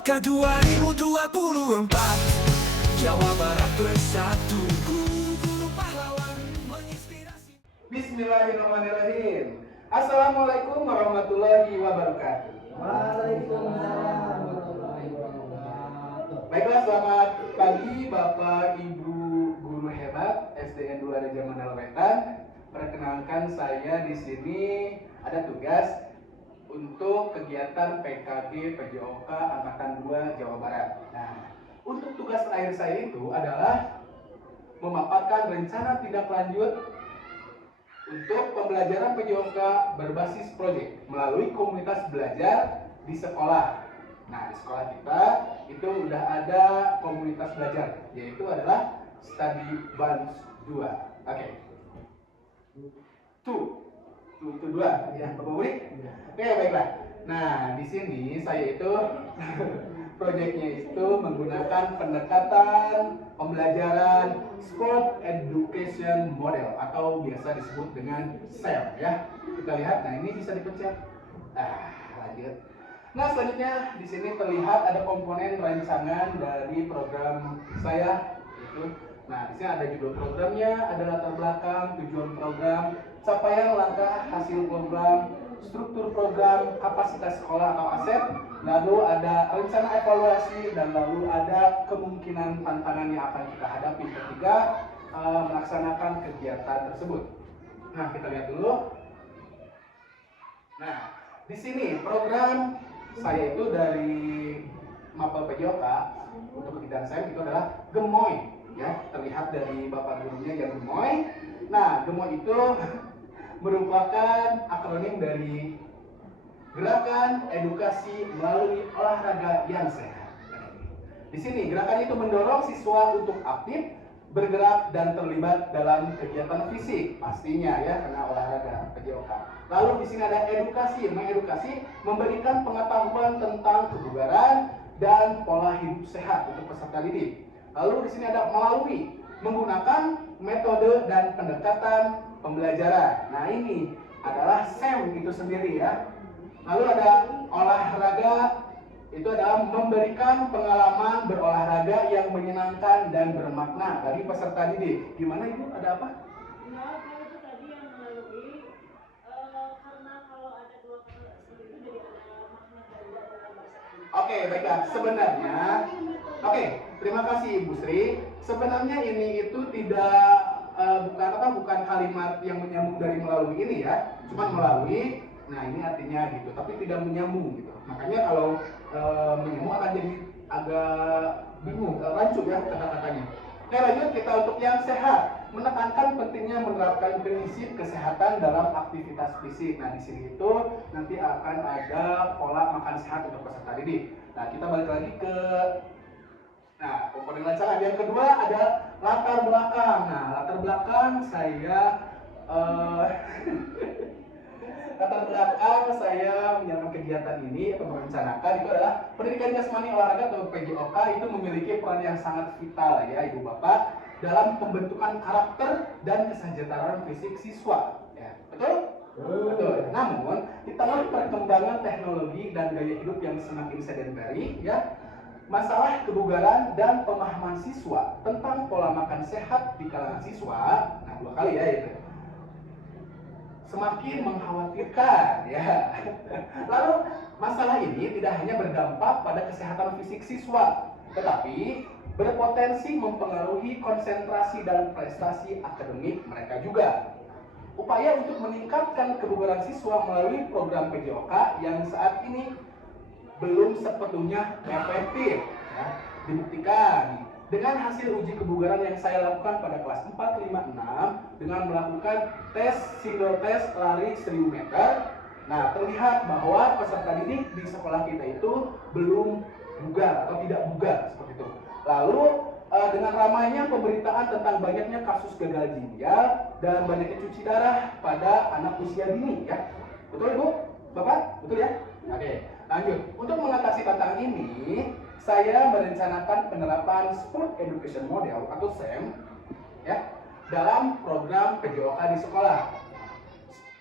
PJOK 2024 Jawa Barat bersatu, guru pahlawan menginspirasi. Bismillahirrahmanirrahim. Assalamualaikum warahmatullahi wabarakatuh. Waalaikumsalam warahmatullahi wabarakatuh. Baiklah, selamat pagi Bapak Ibu guru hebat SDN 2 Raja Mandala Wetan. Perkenalkan, saya di sini ada tugas untuk kegiatan PKB PJOK Angkatan 2 Jawa Barat. Nah, untuk tugas terakhir saya itu adalah memaparkan rencana tindak lanjut untuk pembelajaran PJOK berbasis proyek melalui komunitas belajar di sekolah. Nah, di sekolah kita itu udah ada komunitas belajar, yaitu adalah Study Bunch 2. Oke. Itu dua ya, Bapak Wuri. Oke, baiklah. Nah, di sini saya itu proyeknya itu menggunakan pendekatan pembelajaran Sport Education Model atau biasa disebut dengan SEM ya. Kita lihat, nah ini bisa dipencet. Lanjut. Nah, selanjutnya di sini terlihat ada komponen rancangan dari program saya itu. Nah, di sini ada judul programnya, ada latar belakang, tujuan program, capaian langkah hasil program, struktur program, kapasitas sekolah atau aset, lalu ada rencana evaluasi, dan lalu ada kemungkinan tantangan yang akan kita hadapi ketika melaksanakan kegiatan tersebut. Nah, kita lihat dulu. Nah, di sini program saya itu dari Mapel PJOK untuk kegiatan saya itu adalah Gemoy. Ya, terlihat dari bapak gurunya yang Gemoy. Nah, Gemoy itu merupakan akronim dari Gerakan Edukasi Melalui Olahraga yang Sehat. Di sini gerakan itu mendorong siswa untuk aktif, bergerak dan terlibat dalam kegiatan fisik, pastinya ya karena olahraga PJOK. Lalu di sini ada edukasi, mengedukasi, memberikan pengetahuan tentang kebugaran dan pola hidup sehat untuk peserta didik. Lalu di sini ada melalui, menggunakan metode dan pendekatan pembelajaran. Nah, ini adalah SEM itu sendiri ya. Lalu ada olahraga, itu adalah memberikan pengalaman berolahraga yang menyenangkan dan bermakna bagi peserta didik. Gimana Ibu? Ada apa? Nah, kalau itu tadi yang melalui karena kalau ada dua kata seperti itu jadi ada makna ganda dalam bahasa Inggris. Oke, baiklah. Sebenarnya, oke, terima kasih Ibu Sri. Sebenarnya ini itu tidak bukan kalimat yang menyambung dari melalui ini ya, cuma melalui. Nah, ini artinya gitu, tapi tidak menyambung gitu. Makanya kalau menyambung akan jadi agak bingung, rancu ya kata-katanya. Oke, lanjut kita untuk yang sehat, menekankan pentingnya menerapkan prinsip kesehatan dalam aktivitas fisik. Nah, di sini itu nanti akan ada pola makan sehat untuk peserta didik. Nah, kita balik lagi ke komponen rancangan. Yang kedua ada latar belakang. Nah, latar belakang saya latar belakang saya menjalankan kegiatan ini atau merencanakan itu adalah pendidikan jasmani olahraga atau PJOK itu memiliki peran yang sangat vital ya Ibu Bapak dalam pembentukan karakter dan kesejahteraan fisik siswa. Ya, betul? Betul. Namun di tengah perkembangan teknologi dan gaya hidup yang semakin sedentary ya, masalah kebugaran dan pemahaman siswa tentang pola makan sehat di kalangan siswa, nah dua kali ya itu, semakin mengkhawatirkan ya. Lalu masalah ini tidak hanya berdampak pada kesehatan fisik siswa, tetapi berpotensi mempengaruhi konsentrasi dan prestasi akademik mereka juga. Upaya untuk meningkatkan kebugaran siswa melalui program PJOK yang saat ini belum sepenuhnya efektif ya, dibuktikan dengan hasil uji kebugaran yang saya lakukan pada kelas 4, 5, 6 dengan melakukan tes single test lari 1000 meter. Nah, terlihat bahwa peserta didik di sekolah kita itu belum bugar atau tidak bugar seperti itu. Lalu dengan ramainya pemberitaan tentang banyaknya kasus gagal ginjal dan banyaknya cuci darah pada anak usia dini ya. Betul Ibu? Bapak? Betul ya? Oke, lanjut. Untuk mengatasi tantangan ini, saya merencanakan penerapan Sport Education Model atau SEM ya dalam program PJOK di sekolah.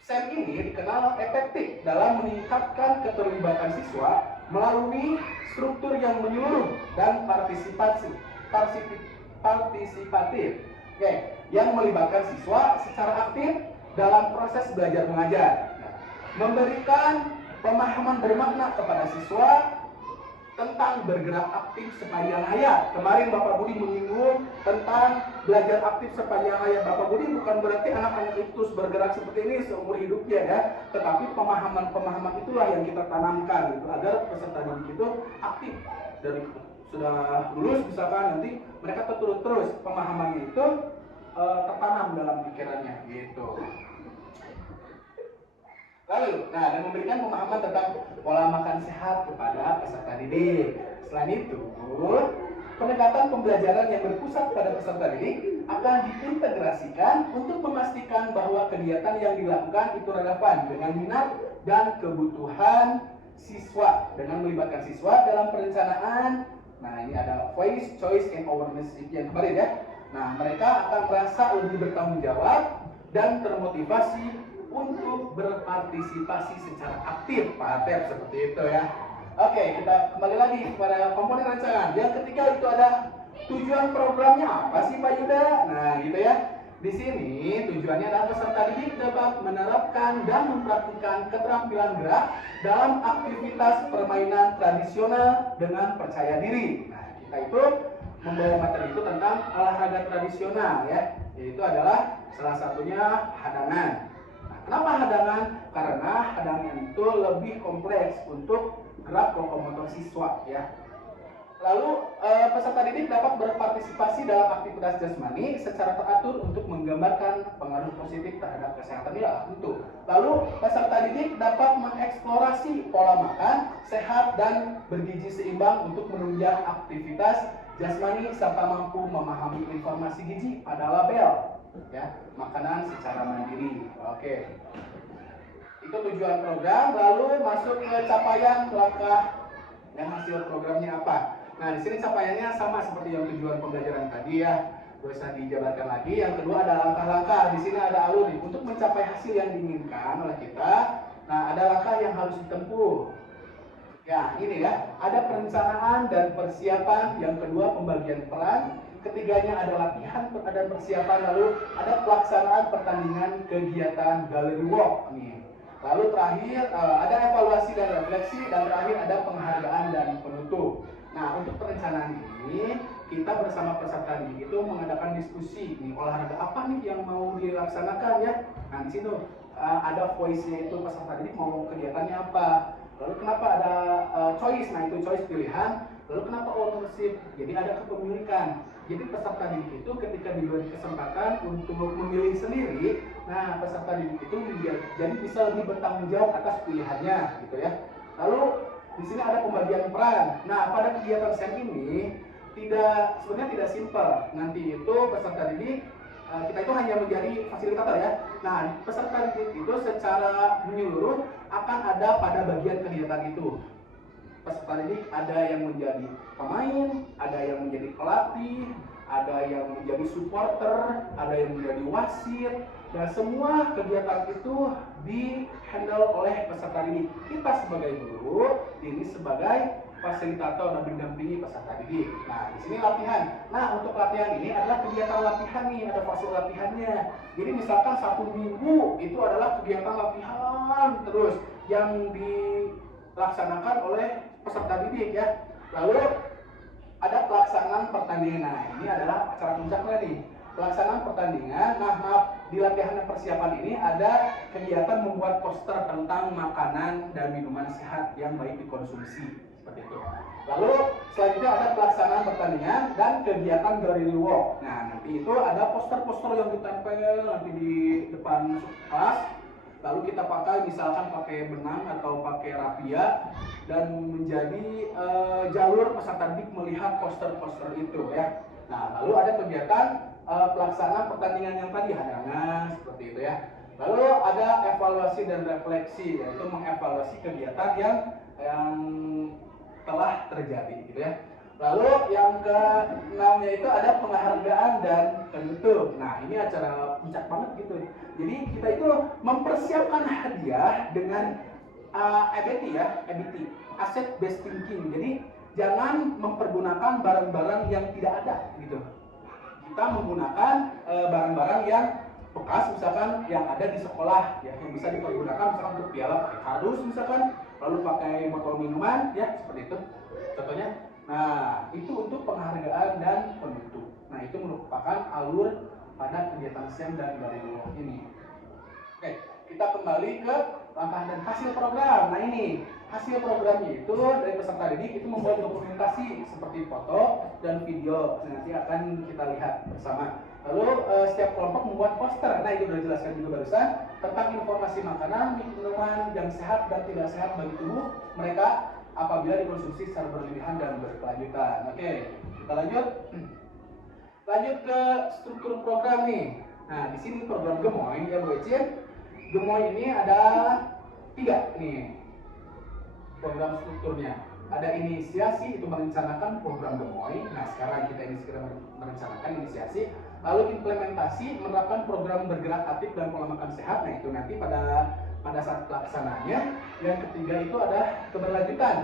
SEM ini dikenal efektif dalam meningkatkan keterlibatan siswa melalui struktur yang menyeluruh dan partisipatif, oke, yang melibatkan siswa secara aktif dalam proses belajar mengajar. Memberikan pemahaman bermakna kepada siswa tentang bergerak aktif sepanjang hayat. Kemarin Bapak Budi menyinggung tentang belajar aktif sepanjang hayat. Bapak Budi bukan berarti anak-anak itu bergerak seperti ini seumur hidupnya ya, tetapi pemahaman-pemahaman itulah yang kita tanamkan gitu, agar peserta didik itu aktif. Dari sudah lulus misalkan, nanti mereka terus pemahamannya itu tertanam dalam pikirannya gitu. Lalu, dan memberikan pemahaman tentang pola makan sehat kepada peserta didik. Selain itu, pendekatan pembelajaran yang berpusat pada peserta didik akan diintegrasikan untuk memastikan bahwa kegiatan yang dilakukan itu relevan dengan minat dan kebutuhan siswa, dengan melibatkan siswa dalam perencanaan. Nah, ini ada voice, choice, and awareness yang kemarin ya. Nah, mereka akan merasa lebih bertanggung jawab dan termotivasi untuk berpartisipasi secara aktif, Pak Atep, seperti itu ya. Oke, kita kembali lagi kepada komponen rancangan. Yang ketiga itu ada tujuan programnya apa sih Pak Yuda? Nah, gitu ya. Di sini tujuannya adalah peserta didik dapat menerapkan dan mempraktikkan keterampilan gerak dalam aktivitas permainan tradisional dengan percaya diri. Nah, kita itu membawa materi itu tentang olahraga tradisional ya, yaitu adalah salah satunya hadangan. Kenapa hadangan? Karena hadangan itu lebih kompleks untuk gerak lokomotor siswa ya. Lalu peserta didik dapat berpartisipasi dalam aktivitas jasmani secara teratur untuk menggambarkan pengaruh positif terhadap kesehatan ya tentu. Lalu peserta didik dapat mengeksplorasi pola makan sehat dan bergizi seimbang untuk menunjang aktivitas jasmani serta mampu memahami informasi gizi pada label ya, makanan secara mandiri. Oke. Itu tujuan program. Lalu masuk ke capaian langkah dan hasil programnya apa. Nah, di sini capaiannya sama seperti yang tujuan pembelajaran tadi ya. Gak usah dijabarkan lagi. Yang kedua ada langkah-langkah. Di sini ada alur nih. Untuk mencapai hasil yang diinginkan oleh kita. Nah, ada langkah yang harus ditempuh. Ya, ini ya. Ada perencanaan dan persiapan. Yang kedua pembagian peran. Ketiganya ada latihan dan persiapan, lalu ada pelaksanaan pertandingan kegiatan gallery walk nih. Lalu terakhir ada evaluasi dan refleksi, dan terakhir ada penghargaan dan penutup. Nah, untuk perencanaan ini kita bersama peserta didik itu mengadakan diskusi nih, olahraga apa nih yang mau dilaksanakan ya. Nah, di situ ada voice-nya itu peserta didik mau kegiatannya apa. Lalu kenapa ada choice? Nah, itu choice pilihan. Lalu kenapa ownership? Jadi ada kepemilikan. Jadi peserta didik itu ketika diberi kesempatan untuk memilih sendiri, nah peserta didik itu jadi bisa lebih bertanggung jawab atas pilihannya, gitu ya. Lalu di sini ada pembagian peran. Nah, pada kegiatan SEM ini sebenarnya tidak simpel. Nanti itu peserta didik kita itu hanya menjadi fasilitator ya. Nah, peserta didik itu secara menyeluruh akan ada pada bagian kegiatan itu. Peserta didik ada yang menjadi pemain, ada yang menjadi pelatih, ada yang menjadi supporter, ada yang menjadi wasit, dan semua kegiatan itu di-handle oleh peserta didik. Kita sebagai guru, ini sebagai fasilitator dan mendampingi peserta didik. Nah, di sini latihan. Nah, untuk latihan ini adalah kegiatan latihan nih, ada fase latihannya. Jadi misalkan 1 minggu itu adalah kegiatan latihan terus yang dilaksanakan oleh peserta didik ya. Lalu ada pelaksanaan pertandingan. Nah, ini adalah acara puncaknya nih. Pelaksanaan pertandingan. Nah, maaf, di latihan dan persiapan ini ada kegiatan membuat poster tentang makanan dan minuman sehat yang baik dikonsumsi. Seperti itu. Lalu selanjutnya ada pelaksanaan pertandingan dan kegiatan gallery walk. Nah, nanti itu ada poster-poster yang ditempel nanti di depan kelas. Lalu kita pakai misalkan pakai benang atau pakai rapia dan menjadi jalur peserta didik melihat poster-poster itu ya. Nah, lalu ada kegiatan pelaksanaan pertandingan yang tadi hadangan seperti itu ya. Lalu ada evaluasi dan refleksi, yaitu mengevaluasi kegiatan yang telah terjadi gitu ya. Lalu yang ke-6-nya itu ada penghargaan dan penutup. Nah, ini acara puncak banget gitu. Jadi kita itu mempersiapkan hadiah dengan ABT ya, ABT, asset based thinking. Jadi jangan mempergunakan barang-barang yang tidak ada gitu. Kita menggunakan barang-barang yang bekas, misalkan yang ada di sekolah ya, yang bisa dipergunakan misalkan untuk piala pakai kardus misalkan, lalu pakai botol minuman ya, seperti itu contohnya. Nah, itu untuk penghargaan dan penutup. Nah, itu merupakan alur pada kegiatan SEM dan Galileo ini. Oke, kita kembali ke langkah dan hasil program. Nah, ini hasil programnya itu dari peserta didik itu membuat dokumentasi seperti foto dan video. Nanti akan kita lihat bersama. Lalu setiap kelompok membuat poster. Nah, itu sudah dijelaskan juga barusan tentang informasi makanan, minuman yang sehat dan tidak sehat bagi tubuh mereka apabila dikonsumsi secara berlebihan dan berkelanjutan. Oke, kita lanjut. Lanjut ke struktur program nih. Nah, di sini program Gemoy ya Bu Ecin. Gemoy ini ada 3 nih program strukturnya. Ada inisiasi, itu merencanakan program Gemoy. Nah, sekarang kita ini segera merencanakan inisiasi. Lalu implementasi, menerapkan program bergerak aktif dan pola makan sehat. Nah, itu nanti pada saat pelaksanaannya. Yang ketiga itu ada keberlanjutan,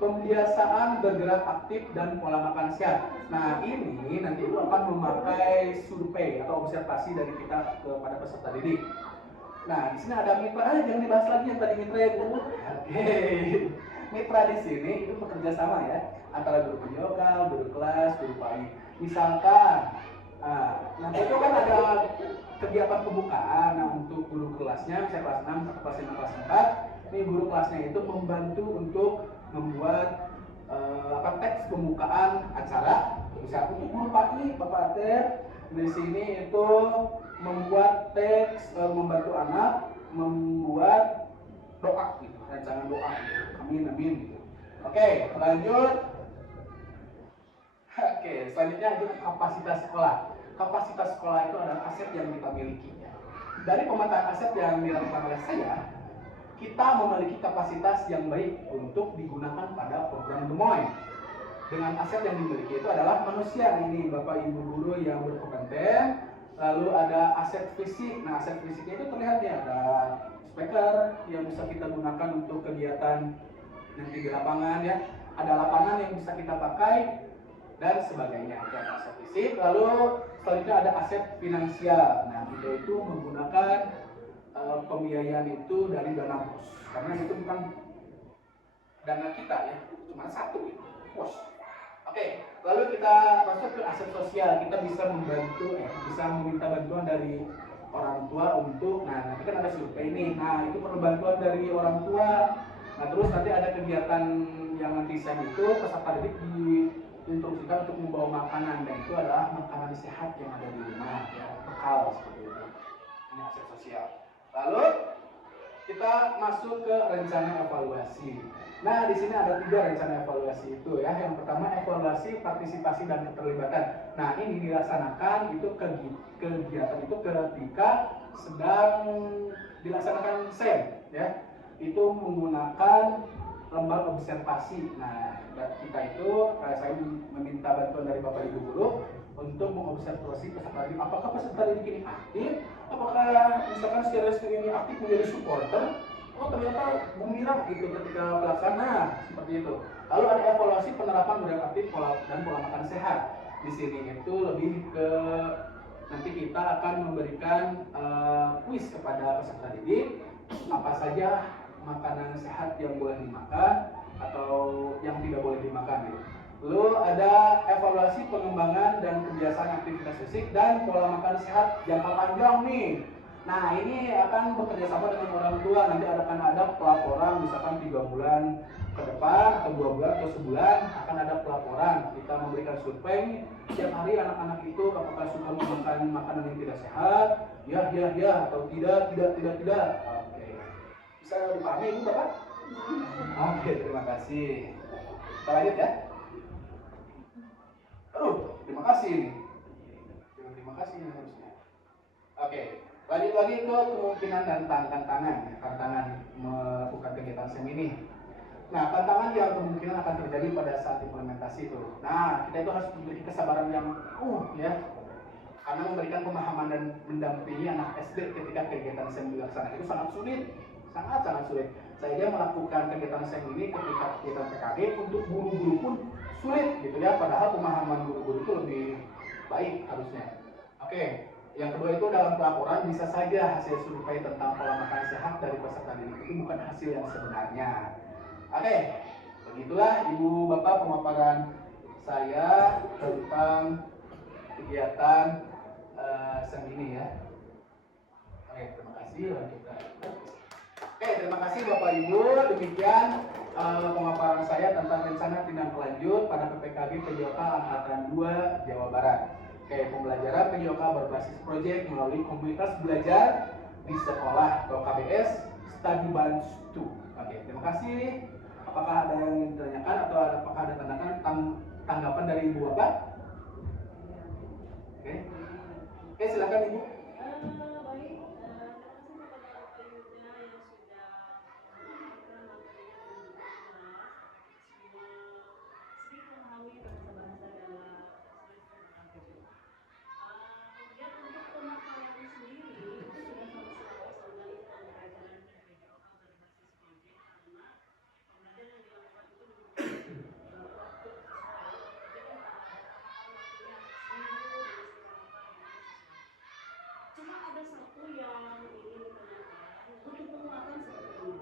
pembiasaan bergerak aktif dan pola makan sehat. Nah, ini nanti itu akan memakai survei atau observasi dari kita kepada peserta didik. Nah, di sini ada mitra, jangan dibahas lagi yang tadi mitra ya Bu. Oke. Mitra di sini itu bekerja sama ya antara guru penyogal, guru kelas, guru PAI. Misalkan, nanti itu kan ada kegiatan pembukaan. Nah, untuk guru kelasnya, misalnya kelas 6, kelas 5, kelas 4, ini guru kelasnya itu membantu untuk membuat teks pembukaan acara. Misalnya untuk guru PAI, Bapak Ater di sini itu membuat teks, membantu anak membuat doa gitu, rancangan doa gitu. Amin amin gitu. Oke, lanjut. Oke, selanjutnya itu kapasitas sekolah. Kapasitas sekolah itu adalah aset yang kita miliki. Dari pemetaan aset yang dilakukan oleh saya, kita memiliki kapasitas yang baik untuk digunakan pada program Gemoy. Dengan aset yang dimiliki itu adalah manusia. Ini Bapak Ibu guru yang berkompeten. Lalu ada aset fisik. Nah, aset fisiknya itu terlihat ya, ada speaker yang bisa kita gunakan untuk kegiatan nanti di lapangan ya. Ada lapangan yang bisa kita pakai dan sebagainya. Itu ada aset fisik. Lalu selanjutnya ada aset finansial. Nah, kita itu menggunakan pembiayaan itu dari dana bos. Karena itu bukan dana kita ya, cuma satu itu, bos. Oke, lalu kita masuk ke aset sosial. Kita bisa membantu, bisa meminta bantuan dari orang tua untuk, nah nanti kan ada survei ini. Nah, itu perlu bantuan dari orang tua. Nah, terus nanti ada kegiatan yang nanti SEM itu peserta didik diinstruksikan untuk membawa makanan, dan itu adalah makanan sehat yang ada di rumah, ya, bekal seperti itu. Ini aset sosial. Lalu kita masuk ke rencana evaluasi. Nah, di sini ada 3 rencana evaluasi itu ya. Yang pertama evaluasi, partisipasi, dan keterlibatan. Nah, ini dilaksanakan itu kegiatan itu ketika sedang dilaksanakan SEM ya. Itu menggunakan lembar observasi. Nah, kita itu saya meminta bantuan dari Bapak Ibu guru untuk mengobservasi peserta didik. Apakah peserta didik ini aktif? Apakah misalkan secara ini aktif menjadi supporter? Oh, ternyata gembira gitu ketika pelaksana seperti itu. Lalu ada evaluasi penerapan bergerak aktif dan pola makan sehat. Di sini itu lebih ke nanti kita akan memberikan kuis kepada peserta didik apa saja makanan sehat yang boleh dimakan atau yang tidak boleh dimakan gitu. Lalu ada evaluasi pengembangan dan kebiasaan aktivitas fisik dan pola makan sehat jangka panjang nih. Nah, ini akan bekerja sama dengan orang tua. Nanti akan ada pelaporan, misalkan 3 bulan ke depan atau 2 bulan atau sebulan akan ada pelaporan. Kita memberikan survei setiap hari anak-anak itu apakah suka memakan makanan yang tidak sehat, ya atau tidak. Oke. Bisa dipahami Ibu Bapak? Oke, terima kasih. Kita lanjut ya. Terima kasih. Terima kasih harusnya. Oke. Lanjut lagi ke kemungkinan dan tantangan melakukan kegiatan SEM ini. Nah, tantangan yang kemungkinan akan terjadi pada saat implementasi itu. Nah, kita itu harus memiliki kesabaran yang ya, karena memberikan pemahaman dan mendampingi anak SD ketika kegiatan SEM dilaksanakan itu sangat sulit, sangat sulit. Saya melakukan kegiatan SEM ini ketika kegiatan PKG untuk guru-guru pun sulit gitu ya, padahal pemahaman guru-guru itu lebih baik harusnya. Oke, yang kedua itu dalam pelaporan bisa saja hasil survei tentang pola makan sehat dari peserta didik itu bukan hasil yang sebenarnya. Oke, begitulah Ibu Bapak pemaparan saya tentang kegiatan SEM ini ya. Oke, terima kasih. Lanjutkan. Oke, terima kasih Bapak Ibu. Demikian pemaparan saya tentang rencana tindak lanjut pada PPKB PJOK Angkatan 2 Jawa Barat. Oke, pembelajaran PJOK berbasis proyek melalui komunitas belajar di sekolah atau KBS Study Bunch 2. Oke, terima kasih. Apakah ada yang ditanyakan atau apakah ada tanggapan dari Ibu Bapak? Oke, silakan Ibu. Baik, terima kasih kepada Bapak Yuda yang sudah menyampaikan materinya dengan jelas, semua sedikit memahami bahasa-bahasa dalam semester pertama. Kemudian untuk pemaparan sendiri itu sudah sama sekali pembelajaran PPJOK berbasis proyek karena pembelajaran yang dilakukan itu membutuhkan waktu sesuai. Jadi kan ada waktunya seminggu dan istirahat yang sesuai. Cuma ada satu yang ingin ditanyakan untuk penguatan seperti ini.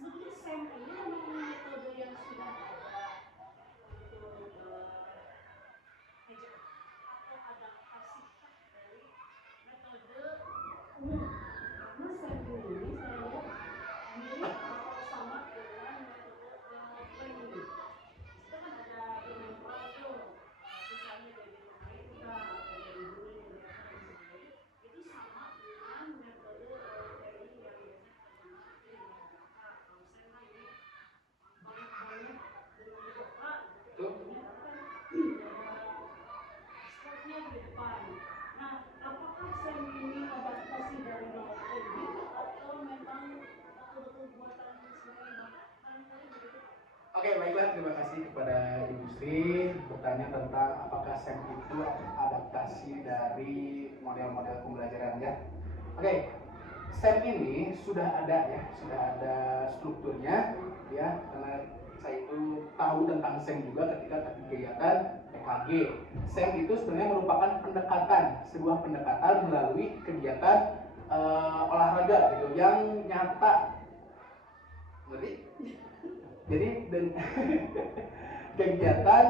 Sebetulnya SEM ini memang metode yang sudah ada untuk PJOK atau adaptasikah dari metode umum? Karena SEM ini saya lihat mirip atau sama dengan metode planning. Di situ kan ada bermain peran tuh, misalnya dari pemerintah atau dari guru yang direktur dan sebagainya. Itu sama dengan metode planning yang biasa kita gunakan di Jakarta. Kalau SEM kan ini banyak dengan Jakarta, tentunya kan stepnya di depan. Nah, apakah SEM ini adaptasi dari role playing atau memang betul-betul buatan sendiri Bapak? Barangkali begitu Pak. Oke, baiklah, terima kasih kepada Ibu Sri bertanya tentang apakah SEM itu adaptasi dari model-model pembelajaran ya. Oke, SEM ini sudah ada ya, sudah ada strukturnya ya, karena saya itu tahu tentang SEM juga ketika kegiatan PKG. SEM itu sebenarnya merupakan pendekatan, sebuah pendekatan melalui kegiatan olahraga gitu yang nyata. Ngerti? Jadi kegiatan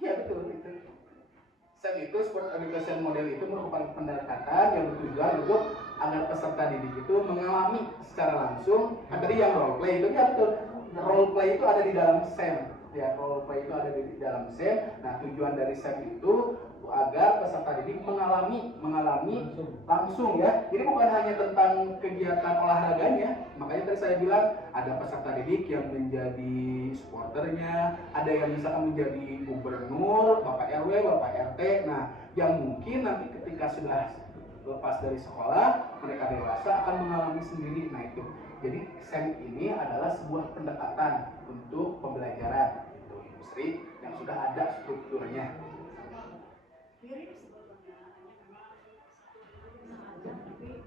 iya betul itu. SEM itu sport education model itu merupakan pendekatan yang bertujuan untuk agar peserta didik itu mengalami secara langsung. Tadi yang role play itu ya betul. Role play itu ada di dalam SEM. Ya, role play itu ada di dalam SEM. Nah, tujuan dari SEM itu agar peserta didik mengalami langsung ya. Jadi bukan hanya tentang kegiatan olahraganya. Makanya tadi saya bilang ada peserta didik yang menjadi supporternya, ada yang misalkan menjadi gubernur, Bapak RW, Bapak RT. Nah, yang mungkin nanti ketika sudah lepas dari sekolah, mereka dewasa akan mengalami sendiri. Nah, itu. Jadi SEM ini adalah sebuah pendekatan untuk pembelajaran itu industri yang sudah ada strukturnya. Mirip sebetulnya, hanya memang satu bisa aja, tapi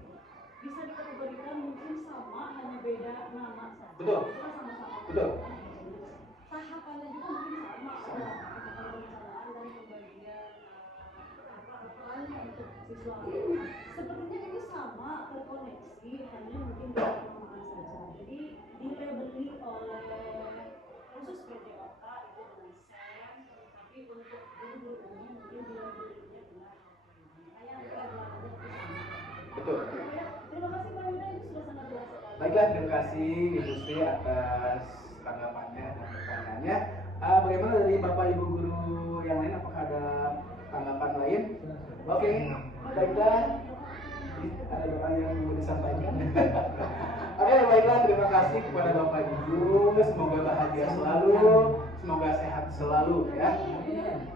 bisa dikategorikan mungkin sama, hanya beda nama saja. Betul. Itu kan sama-sama. Betul. Tahapannya juga mungkin sama, ada perencanaan dan pembagian perannya untuk siswa. Sepertinya ini sama, terkoneksi, hanya mungkin beda penamaan saja. Jadi dilabeli oleh khusus PJOK itu dengan SEM, tapi untuk guru-guru umum mungkin dilabelinya dengan kayak olahraga itu sama. Betul. Ya, terima kasih Pak Yuda, itu sudah sangat jelas sekali. Baiklah, terima kasih Ibu Sri atas tanggapannya dan pertanyaannya. Bagaimana dari Bapak Ibu guru yang lain? Apakah ada tanggapan lain? Oke, baiklah. Ada doa yang mau disampaikan. Oke, baiklah, terima kasih kepada Bapak Ibu. Semoga bahagia selalu, semoga sehat selalu ya.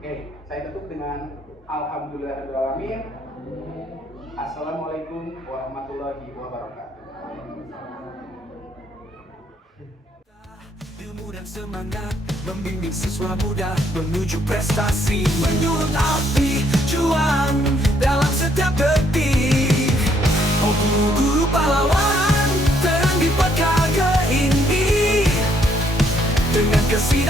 Oke, saya tutup dengan alhamdulillahirobbilalamin. Assalamualaikum warahmatullahi wabarakatuh. Ilmu dan semangat membimbing siswa muda menuju prestasi, menyulut api juang dalam setiap detik. Oh guru-guru pahlawan. Pancasila